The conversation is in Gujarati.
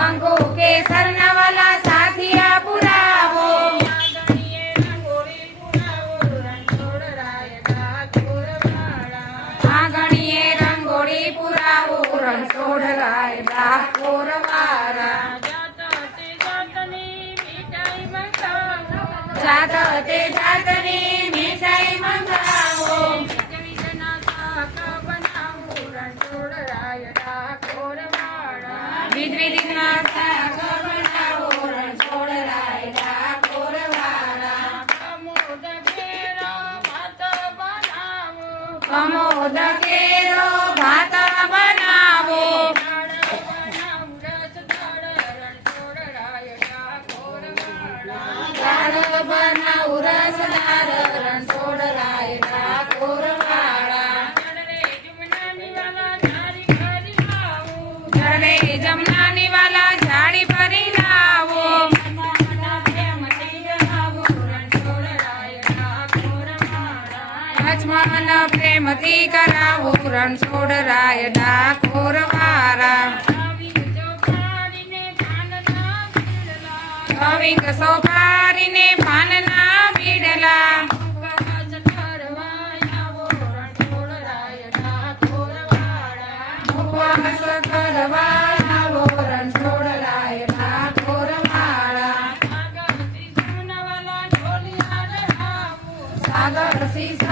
કંકુ કેસર નવલા સાથિયા પુરાવો આંગણીએ રંગોળી પુરાવો રણછોડરાય ડાકોર વાળા જાત તે જાતની મીઠાઈ મંગાવો વિધવિધના શાક બનાવો રણછોડરાય ડાકોર વાળા કમોદ કેરો ભાત બનાવો દાળ બનાવું રસદાર રણછોડરાય ડાકોર વાળા જલે જમનાની વાલા ઝાડી ભરી લાવો લક્ષ્મણ પ્રેમથી કરાવો રણછોડરાય ડાકોર વાળા કવિંક સોપારીને પાનના બીડલા ઉપવાસ કરવા આવો રણછોડરાય ડાકોર વાળા સાગર સી